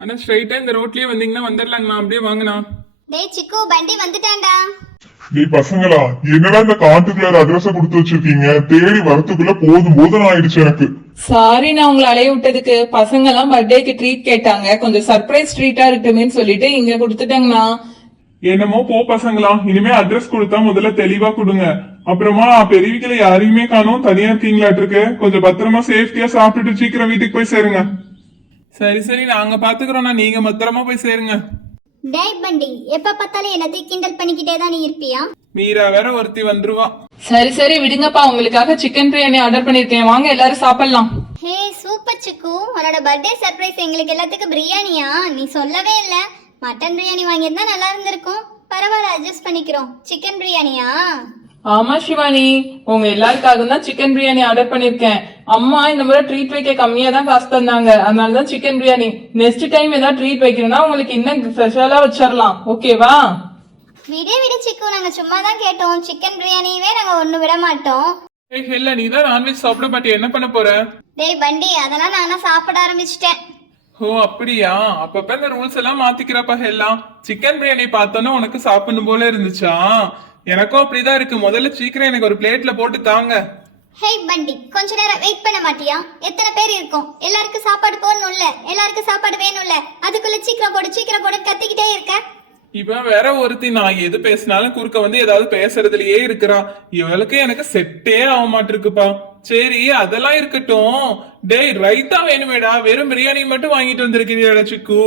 ஆனா ஸ்ட்ரைட்டா இந்த ரோட்லயே வந்தீங்கன்னா வந்துடலாங்கண்ணா, அப்படியே வாங்கண்ணா. டேய் சிக்கு, பண்டி வந்துட்டான்டா. டேய் பசங்களா, என்னடா இந்த கான்ட்ராக்டர் அட்ரஸ கொடுத்து வச்சிருக்கீங்க? தேடி வரத்துக்குள்ள போதும் போதும் ஆயிடுச்சு எனக்கு. சாரி, நான் உங்களை அலைய விட்டதுக்கு. பசங்க எல்லாம் பர்த்டேக்கு ட்ரீட் கேட்டாங்க, கொஞ்சம் சர்ப்ரைஸ் ட்ரீட்டா இருக்குமேன்னு சொல்லிட்டு இங்க கொடுத்துட்டேங்கண்ணா. என்னமோ போ பசங்களா, இனிமே அட்ரஸ் கொடுத்தா முதல்ல தெளிவா கொடுங்க. அப்புறமா பெரியவிக்கல யாரையுமே காணோம், தனியா இருக்கீங்களாட்டிருக்கு. கொஞ்சம் பத்திரமா சேஃப்டியா சாப்பிட்டுட்டு சீக்கிரம் வீட்டுக்கு போய் சேருங்க. சரி சரி, நாங்க பாத்துக்கிறோம்னா, நீங்க பத்திரமா போய் சேருங்க. டேய் பண்டி, எப்ப பார்த்தாலும் எல்லாத்தையும் கிண்டல் பண்ணிக்கிட்டே தான் நீ இருப்பியா? மீரா வேற ஒருத்தி வந்துருவா. சரி சரி விடுங்கப்பா, உங்களுக்காக சிக்கன் பிரியாணி ஆர்டர் பண்ணிருக்கேன், வாங்க எல்லாரும் சாப்பிடலாம். ஹே சூப்பர் சிக்கு, உன்னோட பர்த்டே சர்ப்ரைஸ் எங்களுக்கு எல்லாத்துக்கும் பிரியாணியா? நீ சொல்லவே இல்ல. மட்டன் பிரியாணி வாங்கியிருந்தா நல்லா இருந்திருக்கும். பரவாயில்ல, அட்ஜஸ்ட் பண்ணிக்கிறோம். சிக்கன் பிரியாணியா? ஆமா சிவானி, உங்க எல்லாருக்காக தான் சிக்கன் பிரியாணி ஆர்டர் பண்ணிருக்கேன். அம்மா இந்த முறை ட்ரீட் வைக்க கம்மியா தான் காசு தந்தாங்க, அதனாலதான் சிக்கன் பிரியாணி. நெக்ஸ்ட் டைம் ஏதாவது ட்ரீட் வைக்கணும்னா உங்களுக்கு இன்னும் ஸ்பெஷலா வச்சிடலாம், ஓகேவா? விடு சிக்கு, நாங்க சும்மா தான் கேட்டோம். சிக்கன் பிரியாணியவே நாங்க ஒண்ணு விட மாட்டோம். ஏய் ஹெல்ல, நீ தான் நான்வெஜ் சாப்பிட மாட்டியா, என்ன பண்ண போற? டேய் பண்டி, அதெல்லாம் நானா சாப்பிட ஆரம்பிச்சிட்டேன். ஓ அப்படியா? அப்பப்ப இந்த ரூல்ஸ் எல்லாம் மாத்திக்கிறப்ப எல்லாம். சிக்கன் பிரியாணி பார்த்தோன்னா உனக்கு சாப்பிடணும் போல இருந்துச்சா? எனக்கும் அப்படிதான் இருக்கு. முதல்ல சீக்கிரம் எனக்கு ஒரு பிளேட்ல போட்டு தாங்க. ஹே பண்டி, கொஞ்ச நேரம் வெயிட் பண்ண மாட்டியா? எத்தனை பேர் இருக்கோம், எல்லாருக்கும் சாப்பாடு போடணும்ல, எல்லாருக்கும் சாப்பாடு வேணும்ல. அதுக்குள்ள சீக்கிரம் போடு கத்திக்கிட்டே இருக்க. இவன் வேற ஒருத்தி, நான் எது பேசினாலும் குறுக்க வந்து ஏதாவது பேசுறதுலயே இருக்கிறான். இவளுக்கு எனக்கு செட்டே ஆக மாட்டிருக்குப்பா. சரி அதெல்லாம் இருக்கட்டும். டேய் ரைத்தா வேணுமேடா, வெறும் பிரியாணி மட்டும் வாங்கிட்டு வந்திருக்கிறீடா சிக்கு.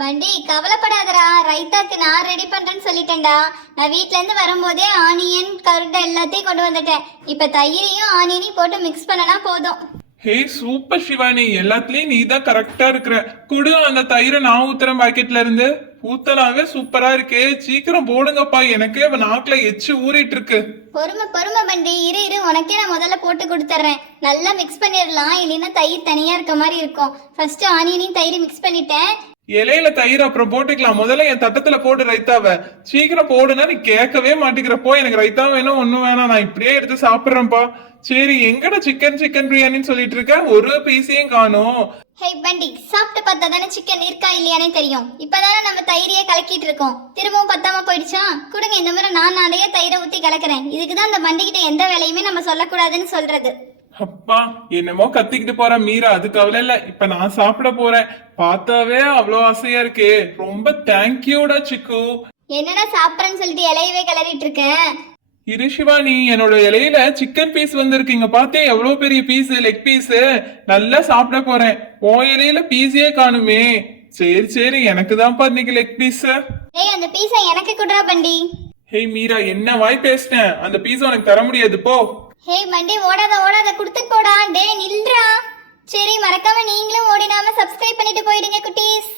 பண்டி கவலைப்படாதடா, ரைத்தாக்கு நான் ரெடி பண்றேன்னு சொல்லிட்டேன்டா. நான் வீட்ல இருந்து வரும்போதே ஆனியன் கருட்டை எல்லாத்தையும் கொண்டு வந்துட்டேன். இப்ப தயிரையும் ஆனியனையும் போட்டு மிக்ஸ் பண்ணனா போதும். ஹே சூப்பர் சிவானி, எல்லாத்துலயும் நீ தான் கரெக்டா இருக்கிற. குடு அந்த தயிரை, நான் ஊத்துறேன் பாக்கெட்ல இருந்து. ஊத்தலாவே சூப்பரா இருக்கே, சீக்கிரம் போடுங்கப்பா, எனக்கே நாக்குல எச்சு ஊறிட்டு இருக்கு. பொறுமை பண்டி, இரு உனக்கே நான் முதல்ல போட்டு கொடுத்துட்றேன். நல்லா மிக்ஸ் பண்ணிடலாம், இல்லைன்னா தயிர் தனியா இருக்க மாதிரி இருக்கும். ஃபர்ஸ்ட் ஆனியனையும் தயிர் மிக்ஸ் பண்ணிட்டேன். இலையில தயிர் அப்புறம் போட்டுக்கலாம், முதல்ல என் தட்டத்துல போடு ரைத்தாவ. சீக்கிரம் போடுனா நீ கேட்கவே மாட்டேங்கிறப்போ. எனக்கு ரைத்தா வேணும், ஒண்ணும் வேணாம், நான் இப்படியே எடுத்து சாப்பிடுறேன்ப்பா. சரி எங்கடா சிக்கன் பிரியாணின்னு சொல்லிட்டு இருக்க, ஒரு பீஸையும் காணோம். ஹே பண்டி, சாப்பிட்டு பார்த்தா தானே சிக்கன் இருக்கா இல்லையானே தெரியும். இப்பதானே நம்ம தயிரையே கலக்கிட்டு இருக்கோம், திரும்பவும் பத்தாம போயிடுச்சா? கொடுங்க, இந்த முறை நான் நிறைய தயிரை ஊத்தி கலக்குறேன். இதுக்குதான் அந்த பண்டிகிட்ட எந்த வேலையுமே நம்ம சொல்லக்கூடாதுன்னு சொல்றது. அப்பா என்னமோ கத்திக்கிட்டு போற மீரா, அதுக்கு அவ்வளவு இல்ல. இப்ப நான் சாப்பிட போறேன். பார்த்தாவே அவ்வளோ ஆசையா இருக்கே. ரொம்ப தேங்க்யூடா சிக்கு. என்னடா சாப்பிட்றேன்னு சொல்லிட்டு இலையவே கிளறிட்டு இருக்கேன். இரு சிவானி, என்னோட இலையில சிக்கன் பீஸ் வந்திருக்கீங்க, பார்த்தே எவ்வளவு பெரிய பீஸ், லெக் பீஸ். நல்லா சாப்பிட போறேன். உன் இலையில பீஸே காணுமே. சரி எனக்கு தான்ப்பா இன்னைக்கு லெக் பீஸ். ஏய், அந்த பீஸை எனக்கு குடுறா பண்டி. ஹே மீரா, என்ன வாய் பேசினேன், அந்த பீஸ் உனக்கு தர முடியாது போ. ஹே மண்டி, ஓடாத கொடுத்துட்டு போடா. டே நில்றா. சரி, மறக்காம நீங்களும் ஓடிடாம சப்ஸ்கிரைப் பண்ணிட்டு போயிடுங்க குட்டீஸ்.